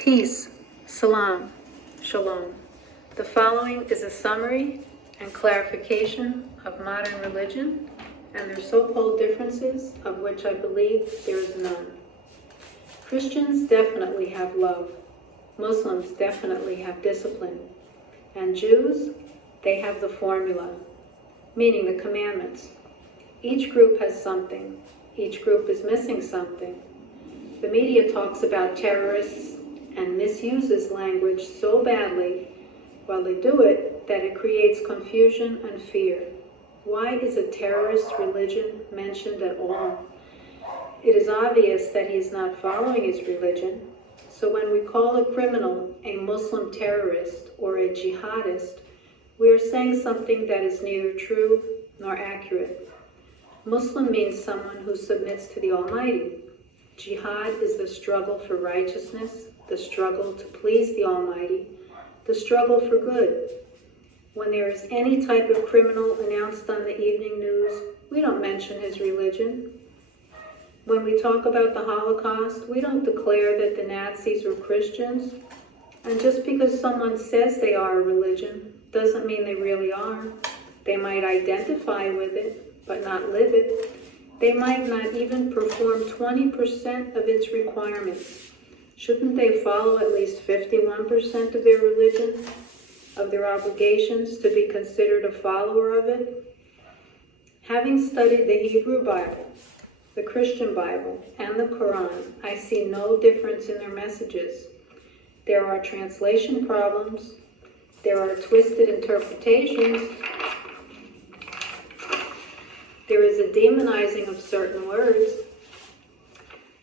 Peace, salam, shalom. The following is a summary and clarification of modern religion and their so-called differences, of which I believe there is none. Christians definitely have love. Muslims definitely have discipline. And Jews, they have the formula, meaning the commandments. Each group has something. Each group is missing something. The media talks about terrorists and misuses language so badly while they do it that it creates confusion and fear. Why is a terrorist religion mentioned at all? It is obvious that he is not following his religion. So when we call a criminal a Muslim terrorist or a jihadist, we are saying something that is neither true nor accurate. Muslim means someone who submits to the Almighty. Jihad is the struggle for righteousness, the struggle to please the Almighty, the struggle for good. When there is any type of criminal announced on the evening news, we don't mention his religion. When we talk about the Holocaust, we don't declare that the Nazis were Christians. And just because someone says they are a religion doesn't mean they really are. They might identify with it, but not live it. They might not even perform 20% of its requirements. Shouldn't they follow at least 51% of their religion, of their obligations to be considered a follower of it? Having studied the Hebrew Bible, the Christian Bible, and the Quran, I see no difference in their messages. There are translation problems. There are twisted interpretations. There is a demonizing of certain words,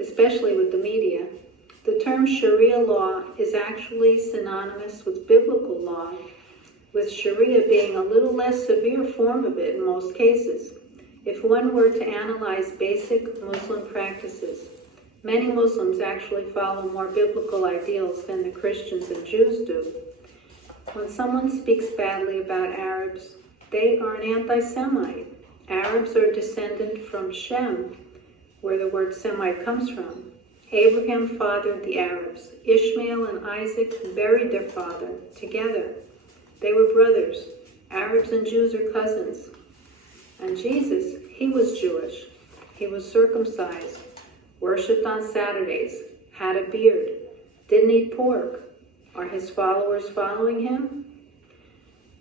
especially with the media. The term Sharia law is actually synonymous with biblical law, with Sharia being a little less severe form of it in most cases. If one were to analyze basic Muslim practices, many Muslims actually follow more biblical ideals than the Christians and Jews do. When someone speaks badly about Arabs, they are an anti-Semite. Arabs are descendant from Shem, where the word Semite comes from. Abraham fathered the Arabs. Ishmael and Isaac buried their father together. They were brothers. Arabs and Jews are cousins. And Jesus, he was Jewish. He was circumcised, worshipped on Saturdays, had a beard, didn't eat pork. Are his followers following him?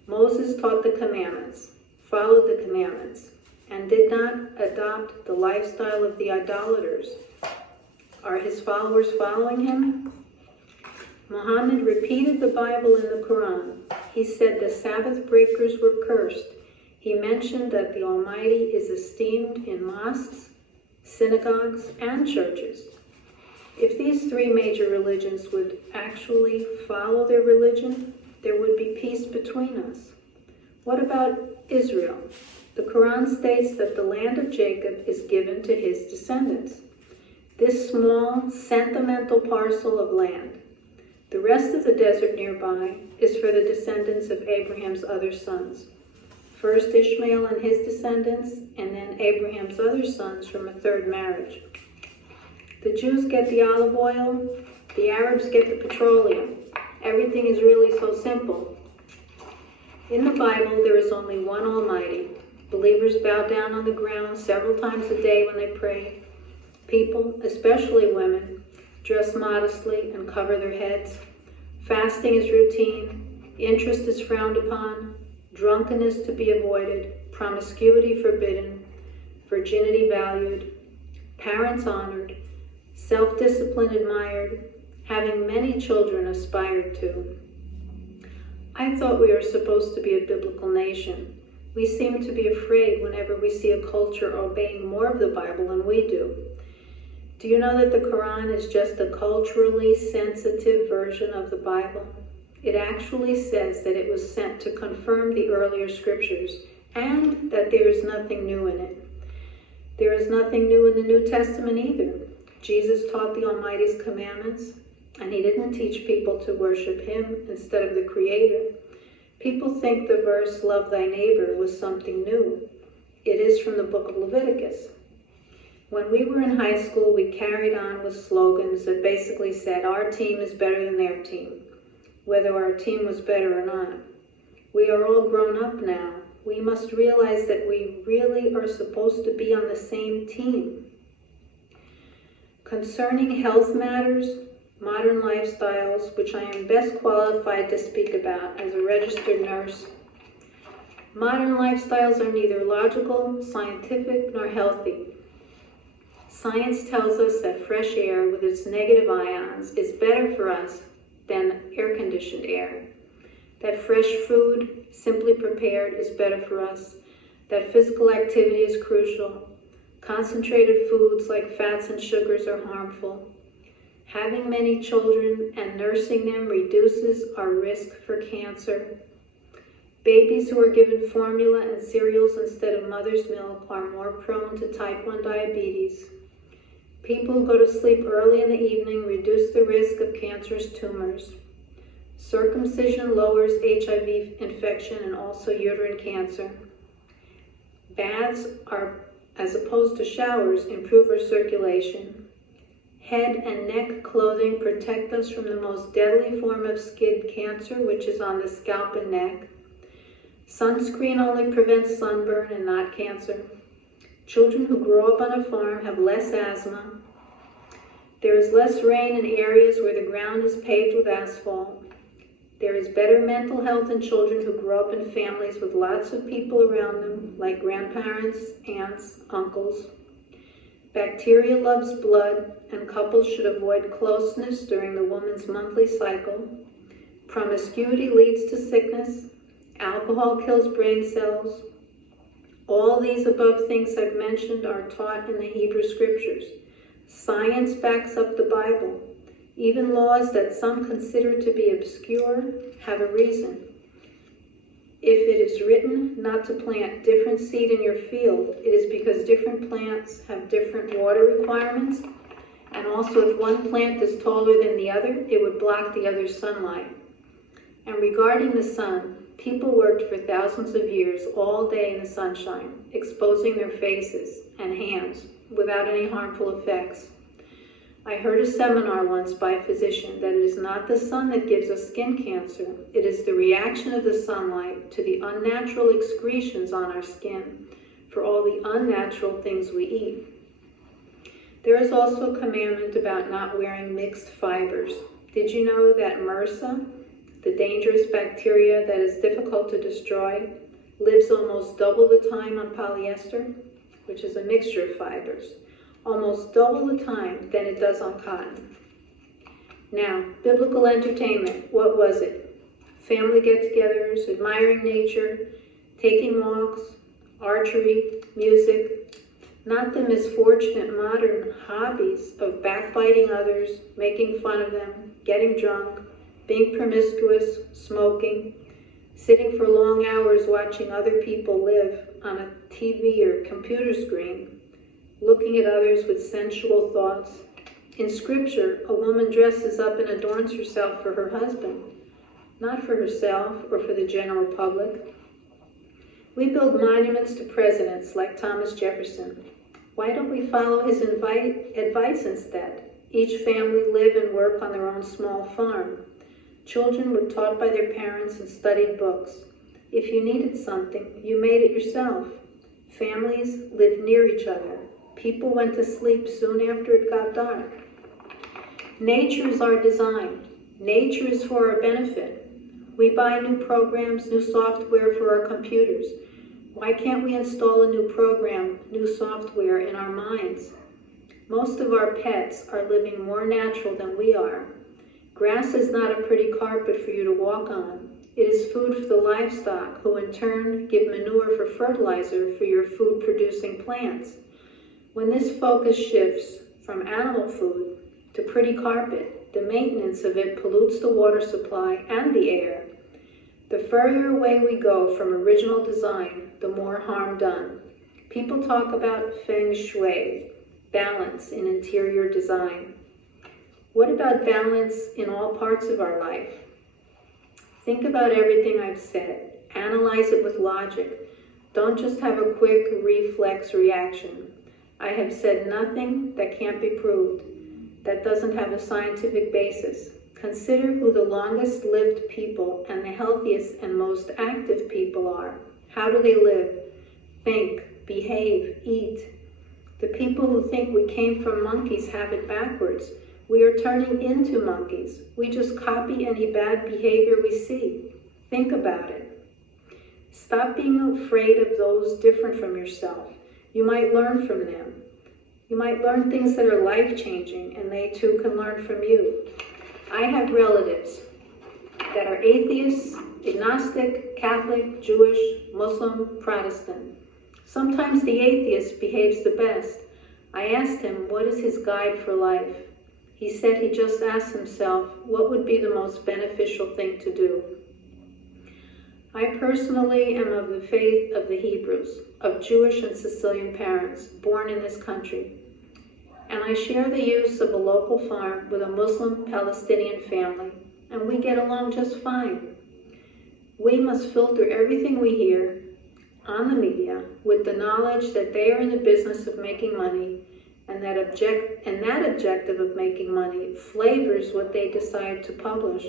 Moses taught the commandments, followed the commandments, and did not adopt the lifestyle of the idolaters. Are his followers following him? Muhammad repeated the Bible in the Quran. He said the Sabbath breakers were cursed. He mentioned that the Almighty is esteemed in mosques, synagogues, and churches. If these three major religions would actually follow their religion, there would be peace between us. What about Israel? The Quran states that the land of Jacob is given to his descendants. This small, sentimental parcel of land. The rest of the desert nearby is for the descendants of Abraham's other sons. First Ishmael and his descendants, and then Abraham's other sons from a third marriage. The Jews get the olive oil, the Arabs get the petroleum. Everything is really so simple. In the Bible, there is only one Almighty. Believers bow down on the ground several times a day when they pray. People, especially women, dress modestly and cover their heads. Fasting is routine. Interest is frowned upon. Drunkenness to be avoided. Promiscuity forbidden. Virginity valued. Parents honored. Self-discipline admired. Having many children aspired to. I thought we were supposed to be a biblical nation. We seem to be afraid whenever we see a culture obeying more of the Bible than we do. Do you know that the Quran is just a culturally sensitive version of the Bible? It actually says that it was sent to confirm the earlier scriptures and that there is nothing new in it. There is nothing new in the New Testament either. Jesus taught the Almighty's commandments, and he didn't teach people to worship him instead of the Creator. People think the verse, "Love thy neighbor," was something new. It is from the book of Leviticus. When we were in high school, we carried on with slogans that basically said our team is better than their team, whether our team was better or not. We are all grown up now. We must realize that we really are supposed to be on the same team. Concerning health matters, modern lifestyles, which I am best qualified to speak about as a registered nurse, modern lifestyles are neither logical, scientific, nor healthy. Science tells us that fresh air with its negative ions is better for us than air-conditioned air. That fresh food, simply prepared, is better for us. That physical activity is crucial. Concentrated foods like fats and sugars are harmful. Having many children and nursing them reduces our risk for cancer. Babies who are given formula and cereals instead of mother's milk are more prone to type 1 diabetes. People who go to sleep early in the evening reduce the risk of cancerous tumors. Circumcision lowers HIV infection and also uterine cancer. Baths are, as opposed to showers, improve our circulation. Head and neck clothing protect us from the most deadly form of skin cancer, which is on the scalp and neck. Sunscreen only prevents sunburn and not cancer. Children who grow up on a farm have less asthma. There is less rain in areas where the ground is paved with asphalt. There is better mental health in children who grow up in families with lots of people around them, like grandparents, aunts, uncles. Bacteria loves blood, and couples should avoid closeness during the woman's monthly cycle. Promiscuity leads to sickness. Alcohol kills brain cells. All these above things I've mentioned are taught in the Hebrew Scriptures. Science backs up the Bible. Even laws that some consider to be obscure have a reason. If it is written not to plant different seed in your field, it is because different plants have different water requirements, and also if one plant is taller than the other, it would block the other's sunlight. And regarding the sun, people worked for thousands of years all day in the sunshine, exposing their faces and hands without any harmful effects. I heard a seminar once by a physician that it is not the sun that gives us skin cancer. It is the reaction of the sunlight to the unnatural excretions on our skin for all the unnatural things we eat. There is also a commandment about not wearing mixed fibers. Did you know that MRSA, the dangerous bacteria that is difficult to destroy, lives almost double the time on polyester, which is a mixture of fibers? Almost double the time than it does on cotton. Now, biblical entertainment, what was it? Family get-togethers, admiring nature, taking walks, archery, music, not the misfortunate modern hobbies of backbiting others, making fun of them, getting drunk, being promiscuous, smoking, sitting for long hours watching other people live on a TV or computer screen, looking at others with sensual thoughts. In Scripture, a woman dresses up and adorns herself for her husband, not for herself or for the general public. We build monuments to presidents like Thomas Jefferson. Why don't we follow his advice instead? Each family live and work on their own small farm. Children were taught by their parents and studied books. If you needed something, you made it yourself. Families lived near each other. People went to sleep soon after it got dark. Nature is our design. Nature is for our benefit. We buy new programs, new software for our computers. Why can't we install a new program, new software in our minds? Most of our pets are living more natural than we are. Grass is not a pretty carpet for you to walk on. It is food for the livestock, who in turn give manure for fertilizer for your food-producing plants. When this focus shifts from animal food to pretty carpet, the maintenance of it pollutes the water supply and the air. The further away we go from original design, the more harm done. People talk about feng shui, balance in interior design. What about balance in all parts of our life? Think about everything I've said. Analyze it with logic. Don't just have a quick reflex reaction. I have said nothing that can't be proved, that doesn't have a scientific basis. Consider who the longest lived people and the healthiest and most active people are. How do they live? Think, behave, eat. The people who think we came from monkeys have it backwards. We are turning into monkeys. We just copy any bad behavior we see. Think about it. Stop being afraid of those different from yourself. You might learn from them. You might learn things that are life-changing, and they too can learn from you. I have relatives that are atheists, agnostic, Catholic, Jewish, Muslim, Protestant. Sometimes the atheist behaves the best. I asked him, what is his guide for life? He said he just asked himself, what would be the most beneficial thing to do? I personally am of the faith of the Hebrews, of Jewish and Sicilian parents, born in this country. And I share the use of a local farm with a Muslim Palestinian family, and we get along just fine. We must filter everything we hear on the media with the knowledge that they are in the business of making money, and that objective of making money flavors what they decide to publish.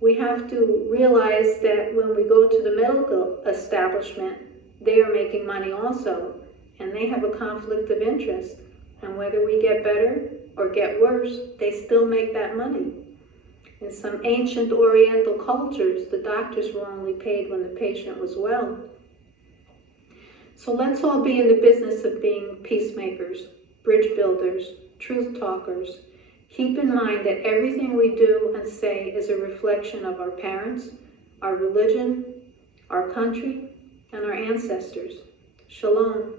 We have to realize that when we go to the medical establishment, they are making money also, and they have a conflict of interest. And whether we get better or get worse, they still make that money. In some ancient Oriental cultures, the doctors were only paid when the patient was well. So let's all be in the business of being peacemakers, bridge builders, truth talkers. Keep in mind that everything we do and say is a reflection of our parents, our religion, our country, and our ancestors. Shalom.